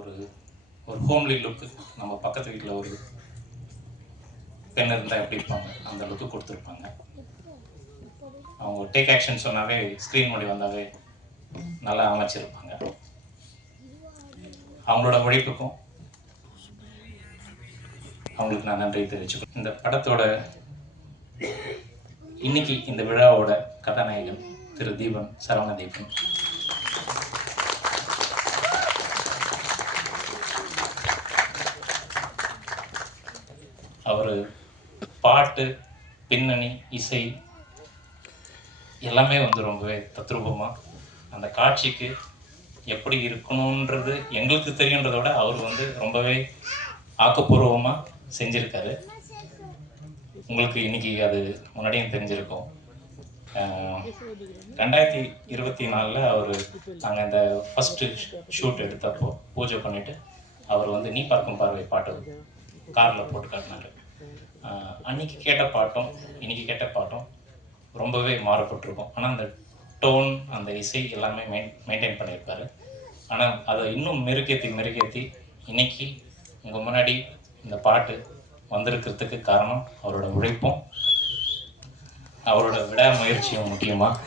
ஒரு ஒரு ஹோம்லி லுக்கு, நம்ம பக்கத்து வீட்டில் ஒரு பெண் இருந்தால் எப்படி இருப்பாங்க அந்த லுக்கு கொடுத்துருப்பாங்க. அவங்க டேக் ஆக்ஷன் சொன்னாவே ஸ்க்ரீன் முடி வந்தாவே நல்லா அமைச்சிருப்பாங்க. அவங்களோட உழைப்புக்கும் அவங்களுக்கு நான் நன்றி தெரிவிச்சுக்கணும். இந்த படத்தோட இன்னைக்கு இந்த விழாவோட கதாநாயகன் திரு தீபன், சரவண தீபன். அவர் பாட்டு, பின்னணி, இசை எல்லாமே ரொம்பவே தத்ரூபமாக அந்த காட்சிக்கு எப்படி இருக்கணுன்றது எங்களுக்கு தெரியுன்றத விட அவர் ரொம்பவே ஆக்கப்பூர்வமாக செஞ்சுருக்காரு. உங்களுக்கு இன்னைக்கு அது முன்னாடியும் தெரிஞ்சிருக்கும். 2024 அவர் நாங்கள் இந்த ஃபஸ்ட்டு ஷூட் எடுத்தப்போ பூஜை பண்ணிவிட்டு அவர் நீ பார்க்கும் பார்வை பாட்டு காரில் போட்டு காட்டினார். அன்றைக்கி கேட்ட பாட்டும் இன்றைக்கி கேட்ட பாட்டும் ரொம்பவே மாறுபட்டிருக்கும். ஆனால் அந்த டோன், அந்த இசை எல்லாமே மெயின்டைன் பண்ணியிருப்பார். ஆனால் அதை இன்னும் மெருகேற்றி இன்றைக்கி உங்கள் முன்னாடி இந்த பாட்டு வந்திருக்கிறதுக்கு காரணம் அவரோட உழைப்பும் அவரோட விடாமுயற்சியும். முக்கியமாக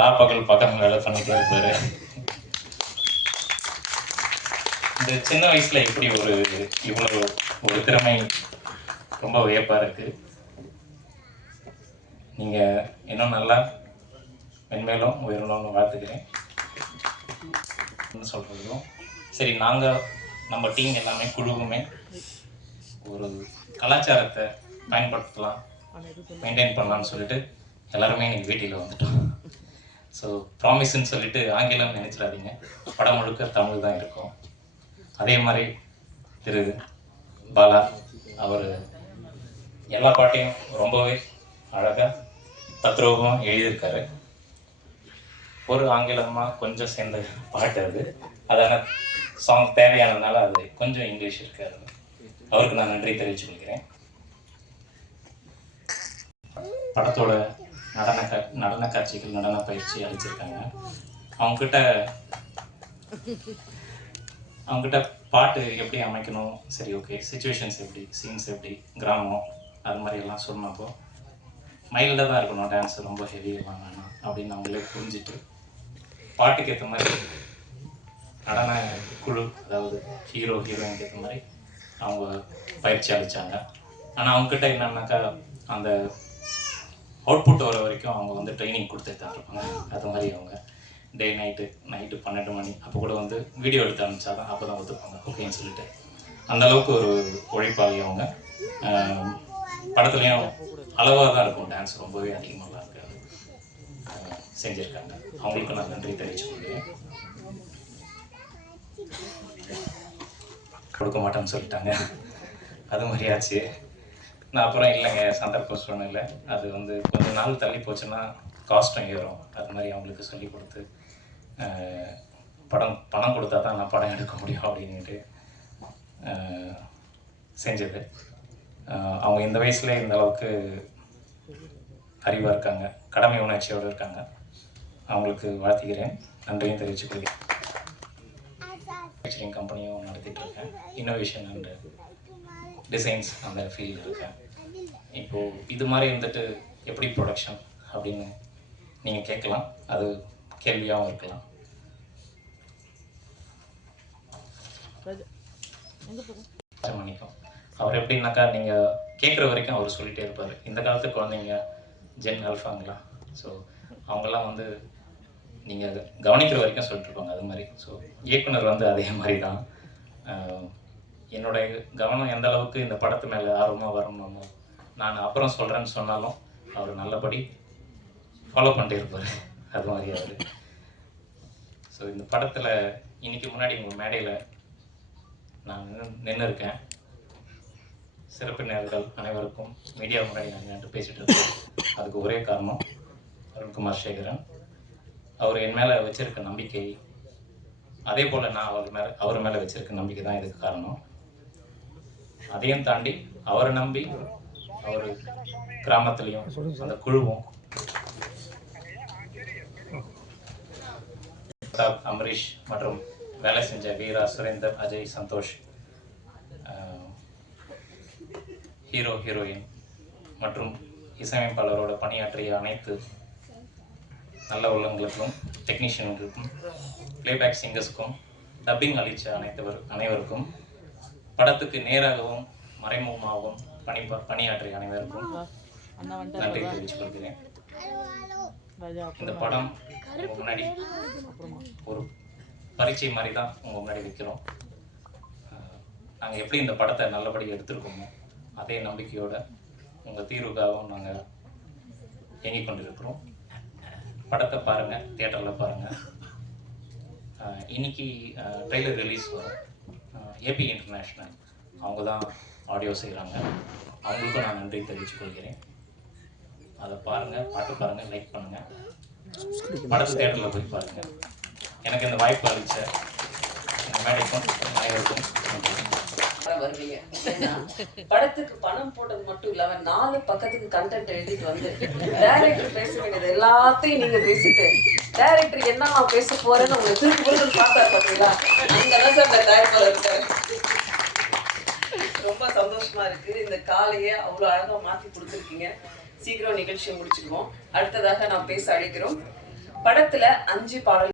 ராப்பகல் பக்கம் வேலை பண்ணிகிட்டே இருப்பார். இந்த சின்ன வயசில் இப்படி இவ்வளோ ஒரு திறமை ரொம்ப வியப்பாக இருக்குது. நீங்கள் இன்னும் நல்லா மென்மேலும் உயரணும்னு வாழ்த்துக்கிறேன். சொல்கிறதும் சரி, நம்ம டீம் எல்லாமே குழுவுமே ஒரு கலாச்சாரத்தை பயன்படுத்தலாம், மெயின்டைன் பண்ணலான்னு சொல்லிட்டு எல்லாருமே இன்னைக்கு வீட்டில் வந்துட்டோம். ஸோ ப்ராமிஸ்ன்னு சொல்லிட்டு ஆங்கிலம் நினைச்சிடாதீங்க, படம் முழுக்க தமிழ் தான் இருக்கும். அதே மாதிரி திரு பாலா அவர் எல்லா பாட்டையும் ரொம்பவே அழகாக தத்ரூபமாக எழுதியிருக்காரு. ஒரு ஆங்கிலமாக கொஞ்சம் சேர்ந்த பாட்டு அதான சாங் தேவையானதுனால அது கொஞ்சம் இங்கிலீஷ் இருக்காது. அவருக்கு நான் நன்றி தெரிவிச்சு கொள்கிறேன். படத்தோட நடன காட்சிகள், நடன பயிற்சி அளிச்சிருக்காங்க. அவங்ககிட்ட பாட்டு எப்படி அமைக்கணும், சரி ஓகே, சிச்சுவேஷன்ஸ் எப்படி, சீன்ஸ் எப்படி, கிராமம் அது மாதிரி எல்லாம் சொன்னப்போ மைல்டாக தான் இருக்கணும், டான்ஸ் ரொம்ப ஹெவியெல்லாம் வேணாம் அப்படின்னு அவங்களே புரிஞ்சுட்டு பாட்டுக்கு ஏற்ற மாதிரி நடன குழு, அதாவது ஹீரோ ஹீரோயினுக்கு ஏற்ற மாதிரி அவங்க பயிற்சி அளித்தாங்க. ஆனால் அவங்ககிட்ட என்னன்னாக்கா அந்த அவுட்புட் வர வரைக்கும் அவங்க ட்ரைனிங் கொடுத்துட்டு தான் இருப்பாங்க. அது மாதிரி அவங்க டே நைட்டு 12 மணி அப்போ கூட வீடியோ எடுத்து அனுப்பிச்சா தான் அப்போ தான் ஒத்துப்பாங்க ஓகேன்னு சொல்லிட்டு. அந்தளவுக்கு ஒரு உழைப்பாளி அவங்க. படத்துலேயும் அளவாக தான் இருக்கும், டான்ஸ் ரொம்பவே அதிகமாக இருக்காது செஞ்சுருக்காங்க. அவங்களுக்கு நான் நன்றி தெரிவிச்சு கொள்கிறேன். கொடுக்க மாட்டேன்னு சொல்லிட்டாங்க, அது மாதிரி ஆச்சு. நான் அப்புறம் இல்லைங்க, சந்தர்ப்ப சூழ்நிலை அது கொஞ்சம் நாள் தள்ளி போச்சுன்னா காஸ்ட்டும் ஏறும், அது மாதிரி அவங்களுக்கு சொல்லி கொடுத்து பணம் கொடுத்தா தான் நான் படம் எடுக்க முடியும் அப்படின்ட்டு செஞ்சது. அவங்க இந்த வயசுல இந்த அளவுக்கு அறிவாக இருக்காங்க, கடமை உணர்ச்சியோடு இருக்காங்க. அவங்களுக்கு வாழ்த்துகிறேன், நன்றியும் தெரிவித்துக் கொள்கிறேன். மேனுஃபேக்சரிங் கம்பெனியும் நடத்திட்டு இருக்கேன், இன்னோவேஷன் அண்ட் டிசைன்ஸ் அந்த ஃபீல்டு இருக்கேன். இப்போது இது மாதிரி எப்படி ப்ரொடக்ஷன் அப்படின்னு நீங்கள் கேட்கலாம், அது கேள்வியாகவும் இருக்கலாம். மன்னிக்கும், அவர் எப்படின்னாக்கா நீங்கள் கேட்குற வரைக்கும் அவர் சொல்லிகிட்டே இருப்பார். இந்த காலத்து குழந்தைங்க ஜென் ஆல்ஃபாங்களா, ஸோ அவங்கெல்லாம் நீங்கள் கவனிக்கிற வரைக்கும் சொல்லிட்டுருப்பாங்க, அது மாதிரி. ஸோ இயக்குனர் அதே மாதிரி தான். என்னுடைய கவனம் எந்த அளவுக்கு இந்த படத்து மேலே ஆர்வமாக வரணுமோ, நான் அப்புறம் சொல்கிறேன்னு சொன்னாலும் அவர் நல்லபடி ஃபாலோ பண்ணிட்டு இருப்பார், அது மாதிரி அவர். ஸோ இந்த படத்தில் இன்றைக்கி முன்னாடி உங்கள் மேடையில் நான் நின்று இருக்கேன். சிறப்பினர்கள் அனைவருக்கும் மீடியா முன்னாடி நான் நின்று பேசிகிட்டு இருக்கேன். அதுக்கு ஒரே காரணம் அருண்குமார் சேகரன். அவர் என் மேலே வச்சுருக்க நம்பிக்கை, அதே போல் நான் அவர் மேலே வச்சுருக்க நம்பிக்கை தான் இதுக்கு காரணம். அதையும் தாண்டி அவரை நம்பி அவர் கிராமத்துலேயும் அந்த குழுவும் அமரீஷ் மற்றும் வேலை செஞ்ச வீரா, சுரேந்தர், அஜய், சந்தோஷ், ஹீரோ, ஹீரோயின் மற்றும் இசையமைப்பாளரோட பணியாற்றிய அனைத்து நல்ல உள்ளங்களுக்கும், டெக்னீஷியன்களுக்கும், பிளேபேக் சிங்கர்ஸ்க்கும், டப்பிங் அளித்த அனைவருக்கும், படத்துக்கு நேராகவும் மறைமுகமாகவும் பணியாற்றிய அனைவருக்கும் நன்றி தெரிவித்துக் கொள்கிறேன். இந்த படம் உங்கள் முன்னாடி ஒரு பரீட்சை மாதிரி தான் உங்கள் முன்னாடி வைக்கிறோம். நாங்கள் எப்படி இந்த படத்தை நல்லபடி எடுத்திருக்கோமோ அதே நம்பிக்கையோட உங்கள் தீர்வுக்காகவும் நாங்கள் இயங்கிக் கொண்டிருக்கிறோம். படத்தை பாருங்கள், தியேட்டரில் பாருங்கள். இன்னைக்கு ட்ரெய்லர் ரிலீஸ் வரும். ஏபி இன்டர்நேஷ்னல் அவங்க தான் ஆடியோ செய்கிறாங்க. அவங்களுக்கும் நான் நன்றி தெரிவித்துக் கொள்கிறேன். அதை பாருங்கள், பாட்டு பாருங்கள், லைக் பண்ணுங்கள், படத்தை தியேட்டரில் போய் பாருங்கள். எனக்கு இந்த வாய்ப்பு அளித்த இந்த மேடைக்கும் அனைவருக்கும் வருவீங்க. படத்துக்கு பணம் போட்டது மட்டும் இல்லாம 4 பக்கத்துக்கு கண்டென்ட் எழுதிட்டு வந்து டைரக்டர் பேச வேண்டியது எல்லாத்தையும் நீங்க பேசிட்டு டைரக்டர் என்ன நான் பேச போறேன்னு உங்களை திருப்பி பார்த்தா பாத்தீங்களா? அங்கெல்லாம் சார் இந்த தயாரிப்பாளர் இருக்காரு. ரொம்ப சந்தோஷமா இருக்கு. இந்த காலையே அவ்வளவு அழகா மாத்தி கொடுத்துருக்கீங்க. சீக்கிரம் நிகழ்ச்சியை முடிச்சுக்குவோம். அடுத்ததாக நான் பேச அழைக்கிறோம். படத்துல 5 பாடல்